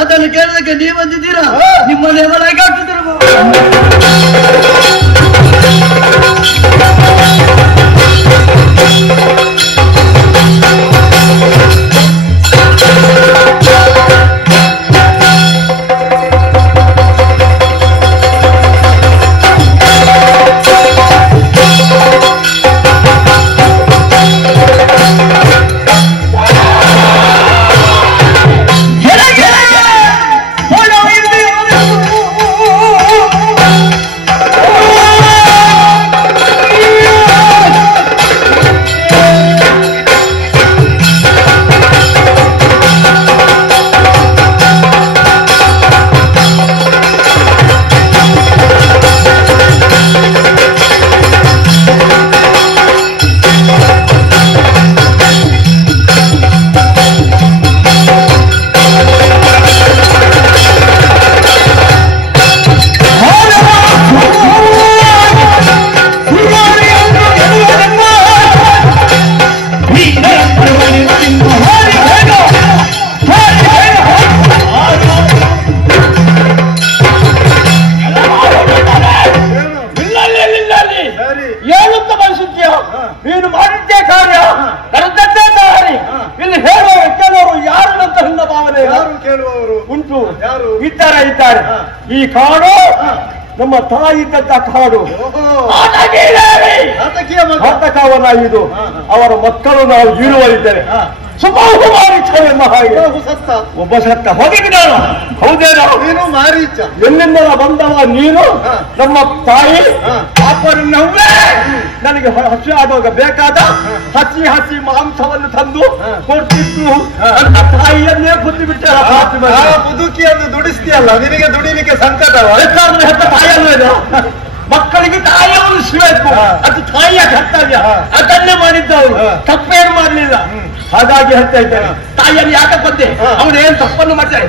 ಅದನ್ನು ಕೇಳೋದಕ್ಕೆ ನೀವು ಬಂದಿದ್ದೀರಾ? ನಿಮ್ಮನ್ನೇ ಒಳಗೆ ಹಾಕಿದ್ರು. ನೀನು ಮಾಡಿದ್ದೇ ಕಾರ್ಯ ನಡೆದದ್ದೇ ದಾರಿ. ಇಲ್ಲಿ ಹೇಳುವ ಕೆಲವರು ಯಾರು ಅಂತ ನನ್ನ ಭಾವನೆ. ಯಾರು ಕೇಳುವವರು ಉಂಟು, ಯಾರು ಇದ್ದಾರೆ. ಈ ಕಾಡು ನಮ್ಮ ತಾಯಿ ಇದ್ದಂತ ಕಾಡು. ಘಾತಕವನ್ನ ಇದು ಅವರ ಮಕ್ಕಳು ನಾವು ಇರುವರಿದ್ದೇವೆ. ಸುಮಾರು ಸತ್ತ ಒಬ್ಬ ಸತ್ತ ಹೋಗಿ ನಾನು ಹೌದೇನೋ. ನೀನು ಮಾರೀಚ ಎಲ್ಲಿಂದ ಬಂದವ ನೀನು. ನಮ್ಮ ತಾಯಿ ಪಾಪನವ್ವೇ ನನಗೆ ಹಸಿ ಆಗುವಾಗ ಬೇಕಾದ ಹಸಿ ಮಾಂಸವನ್ನು ತಂದು ಕೊಡ್ತಿತ್ತು. ತಾಯಿಯನ್ನೇ ಬುದ್ಧಿ ಬಿಟ್ಟ ಮುದುಕಿಯನ್ನು ದುಡಿಸ್ತೀಯಲ್ಲ, ನಿನಗೆ ದುಡಿಲಿಕ್ಕೆ ಸಂಕಟವ. ಬೇಕಾದ್ರೆ ಹೆತ್ತ ತಾಯಿಯಲ್ವೇನೋ. ಮಕ್ಕಳಿಗೆ ತಾಯಿಯನ್ನು ಉಳಿಸಬೇಕು, ಅದು ತಾಯಿಯ ಕರ್ತವ್ಯ. ಅದನ್ನೇ ಮಾಡಿದ್ದವರು, ತಪ್ಪೇನು ಮಾಡಲಿಲ್ಲ. ಹಾಗಾಗಿ ಹೇಳ್ತಾ ಇದ್ದೇನೆ, ತಾಯಿಯನ್ನು ಯಾಕೆ ಬಂದೆ, ಅವನು ಏನು ತಪ್ಪನ್ನು ಮಾಡ್ತಾರೆ.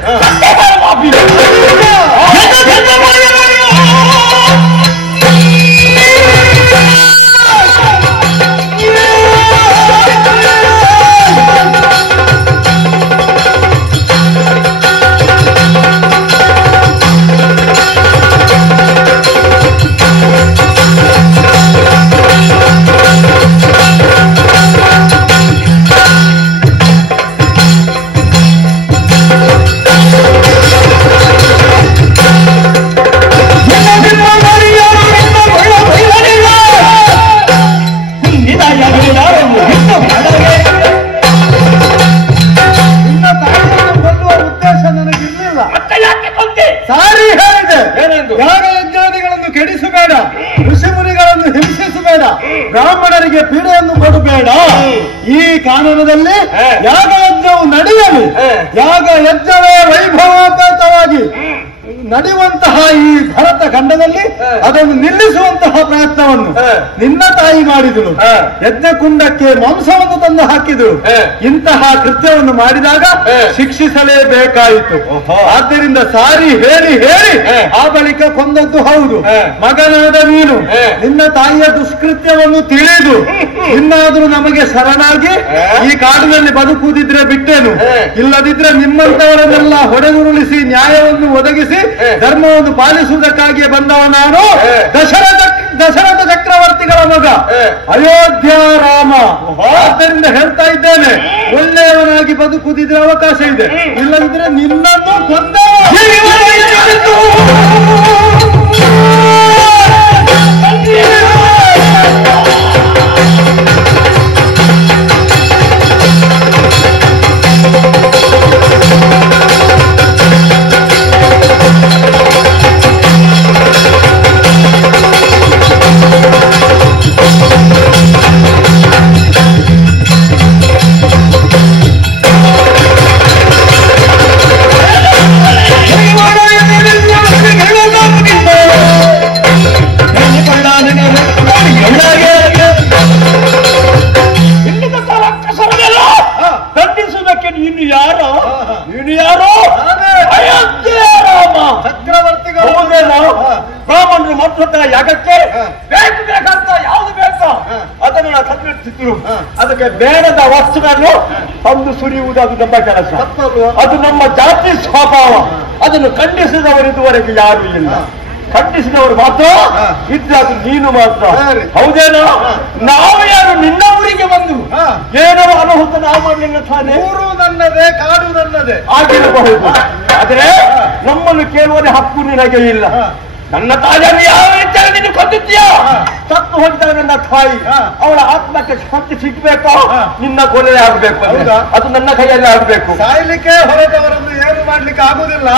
ಕೆಡಿಸಬೇಡ, ಋಷಿ ಮುನಿಗಳನ್ನು ಹಿಂಸಿಸಬೇಡ, ಬ್ರಾಹ್ಮಣರಿಗೆ ಪೀಡೆಯನ್ನು ಕೊಡಬೇಡ. ಈ ಕಾನೂನದಲ್ಲಿ ಯಾಗ ಯಜ್ಞವು ನಡೆಯಲು, ಯಾಗ ಯಜ್ಞವೇ ವೈಭವೋಪೇತವಾಗಿ ನಡೆಯುವಂತಹ ಈ ಭರತ ಖಂಡದಲ್ಲಿ ಅದನ್ನು ನಿಲ್ಲಿಸುವಂತಹ ಪ್ರಯತ್ನವನ್ನು ನಿನ್ನ ತಾಯಿ ಮಾಡಿದಳು. ಯಜ್ಞಕುಂಡಕ್ಕೆ ಮಾಂಸವನ್ನು ತಂದು ಹಾಕಿದಳು. ಇಂತಹ ಕೃತ್ಯವನ್ನು ಮಾಡಿದಾಗ ಶಿಕ್ಷಿಸಲೇಬೇಕಾಯಿತು. ಆದ್ದರಿಂದ ಸಾರಿ ಹೇಳಿ ಹೇಳಿ ಆ ಬಳಿಕ ಕೊಂದದ್ದು ಹೌದು. ಮಗನಾದ ನೀನು ನಿನ್ನ ತಾಯಿಯ ದುಷ್ಕೃತ್ಯವನ್ನು ತಿಳಿದು ಇನ್ನಾದ್ರೂ ನಮಗೆ ಶರಣಾಗಿ ಈ ಕಾಡಿನಲ್ಲಿ ಬದುಕುವುದಿದ್ರೆ ಬಿಟ್ಟೇನು, ಇಲ್ಲದಿದ್ರೆ ನಿಮ್ಮಂತವರನ್ನೆಲ್ಲ ಹೊಡೆದುರುಳಿಸಿ ನ್ಯಾಯವನ್ನು ಒದಗಿಸಿ ಧರ್ಮವನ್ನು ಪಾಲಿಸುವುದಕ್ಕಾಗಿಯೇ ಬಂದವ ನಾನು. ದಶರಥ ಚಕ್ರವರ್ತಿಗಳ ಮಗ ಅಯೋಧ್ಯ ರಾಮ. ಆದ್ದರಿಂದ ಹೇಳ್ತಾ ಇದ್ದೇನೆ, ಒಳ್ಳೆಯವನಾಗಿ ಬದುಕುವುದಿದ್ರೆ ಅವಕಾಶ ಇದೆ, ಇಲ್ಲದಿದ್ರೆ ನಿನ್ನನ್ನು ಕೊಂದವ. ಬ್ರಾಹ್ಮಣರು ಮಾತ್ರ ಯಾಗಕ್ಕೆ ಬೇಕು ಬೇಕಂತ ಯಾವುದು ಬೇಕೋ ಅದನ್ನು ನಾವು ತಂದಿರ್ತಿದ್ರು. ಅದಕ್ಕೆ ಬೇಡದ ವಸ್ತುಗಳನ್ನು ತಂದು ಸುರಿಯುವುದು ಅದು ನಮ್ಮ ಕೆಲಸ, ಅದು ನಮ್ಮ ಜಾತಿ ಸ್ವಭಾವ. ಅದನ್ನು ಖಂಡಿಸಿದವರು ಇದುವರೆಗೆ ಯಾರು ಇಲ್ಲ. ಖಂಡಿಸಿದವರು ಮಾತ್ರ ಇದ್ರೆ ಅದು ನೀನು ಮಾತ್ರ. ಹೌದೇನೋ? ನಾವು ಯಾರು ನಿನ್ನ ಊರಿಗೆ ಬಂದು ಏನೋ ಅನಾಹುತ ನಾವು ಮಾಡಲಿಲ್ಲ ತಾನೇ. ಊರು ನನ್ನದೇ, ಕಾಡು ನನ್ನದೇ ಆಗಿರಬಹುದು, ಆದ್ರೆ ನಮ್ಮನ್ನು ಕೇಳುವ ಹಕ್ಕು ನಿನಗೆ ಇಲ್ಲ. ನನ್ನ ತಾಯಿಯನ್ನು ಯಾವ ರೀತಿಯಾಗಿ ನೀನು ಕೊಂದಿದ್ದೀಯಾ? ಸತ್ತು ಹೋಗಿದ್ದಾಗ ನನ್ನ ತಾಯಿ ಅವಳ ಆತ್ಮಕ್ಕೆ ಶಾಂತಿ ಸಿಗ್ಬೇಕು, ನಿನ್ನ ಕೊಲೆ ಆಗ್ಬೇಕು, ಅದು ನನ್ನ ಕೈಯಲ್ಲಿ ಆಗ್ಬೇಕು. ಸಾಯ್ಲಿಕ್ಕೆ ಹೊರಟವರನ್ನು ಏನು ಮಾಡ್ಲಿಕ್ಕೆ ಆಗುದಿಲ್ಲ.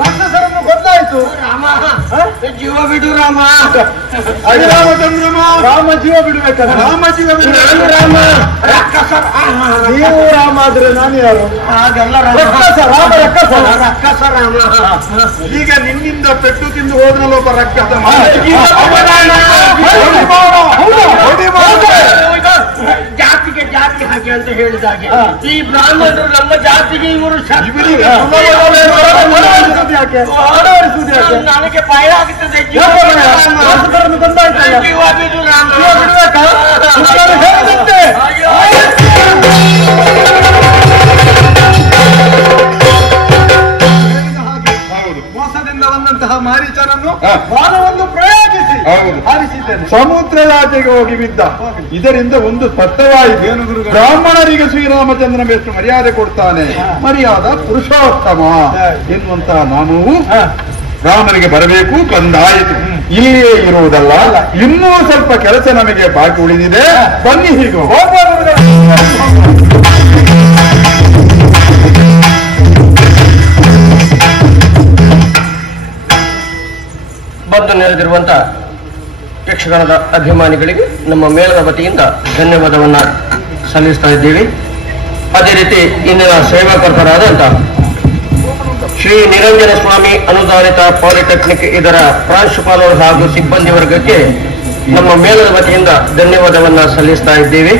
ರಾಕ್ಷಸರನ್ನು ಕೊಂದಾಯ್ತು. ಜೀವ ಬಿಡು ರಾಮ. ಅಡಿರಾಮಚಂದ್ರಮ ರಾಮ ಜೀವ ಬಿಡ್ಬೇಕಂದ್ರೆ ರಾಮ ಜೀವ ಬಿಡು. ರಾಮ ರಾಕ್ಷಸ, ನೀವು ರಾಮ ಆದ್ರೆ ನಾನು ಯಾರು? ಹಾಗೆಲ್ಲ ರಾಕ್ಷಸ ರಾಮ, ರಾಕ್ಷಸ ರಾಕ್ಷಸ ರಾಮ. ಈಗ ನಿನ್ನಿಂದ ಪೆಟ್ಟು ತಿಂದು ಹೋದ್ರಲ್ಲ ಒಬ್ಬ ರಾಕ್ಷಸ. ಜಾತಿಗೆ ಜಾತಿ ಹಾಗೆ ಅಂತ ಹೇಳಿದಾಗೆ ಈ ಬ್ರಾಹ್ಮಣರು ನಮ್ಮ ಜಾತಿಗೆ ಇವರು ನನಗೆ ಭಯ ಆಗುತ್ತದೆ. ಜೀವ ಬಿಡು ರಾಮ. ಮೋಸದಿಂದ ಬಂದಂತಹ ಮಾರೀಚನನ್ನು ಬಾಣವನ್ನು ಪ್ರಯೋಗಿಸಿ ಹಾರಿಸಿದ್ದೇನೆ. ಸಮುದ್ರದಾಚೆಗೆ ಹೋಗಿ ಬಿದ್ದ. ಇದರಿಂದ ಒಂದು ಸ್ಪಷ್ಟವಾಯಿತು, ಬ್ರಾಹ್ಮಣರಿಗೆ ಶ್ರೀರಾಮಚಂದ್ರನ ಎಷ್ಟು ಮರ್ಯಾದೆ ಕೊಡ್ತಾನೆ, ಮರ್ಯಾದ ಪುರುಷೋತ್ತಮ ಎನ್ನುವಂತಹ ನಾಮವು ರಾಮನಿಗೆ ಬರಬೇಕು. ಕಂದಾಯಿತು. ಇಲ್ಲಿಯೇ ಇರುವುದಲ್ಲ, ಇನ್ನೂ ಸ್ವಲ್ಪ ಕೆಲಸ ನಮಗೆ ಬಾಕಿ ಉಳಿದಿದೆ. ಬನ್ನಿ, ಹೀಗೆ ಬಂದು ನೆರೆದಿರುವಂತ ಯಕ್ಷಗಾನದ ಅಭಿಮಾನಿಗಳಿಗೆ ನಮ್ಮ ಮೇಳದ ವತಿಯಿಂದ ಧನ್ಯವಾದವನ್ನ ಸಲ್ಲಿಸ್ತಾ ಇದ್ದೀವಿ. ಅದೇ ರೀತಿ ಇಂದಿನ ಸೇವಾಕರ್ತರಾದಂತ ಶ್ರೀ ನಿರಂಜನ ಸ್ವಾಮಿ ಅನುದಾನಿತ ಪಾಲಿಟೆಕ್ನಿಕ್ ಇದರ ಪ್ರಾಂಶುಪಾಲರು ಹಾಗೂ ಸಿಬ್ಬಂದಿ ವರ್ಗಕ್ಕೆ ನಮ್ಮ ಮೇಳದ ವತಿಯಿಂದ ಧನ್ಯವಾದವನ್ನ ಸಲ್ಲಿಸ್ತಾ ಇದ್ದೀವಿ.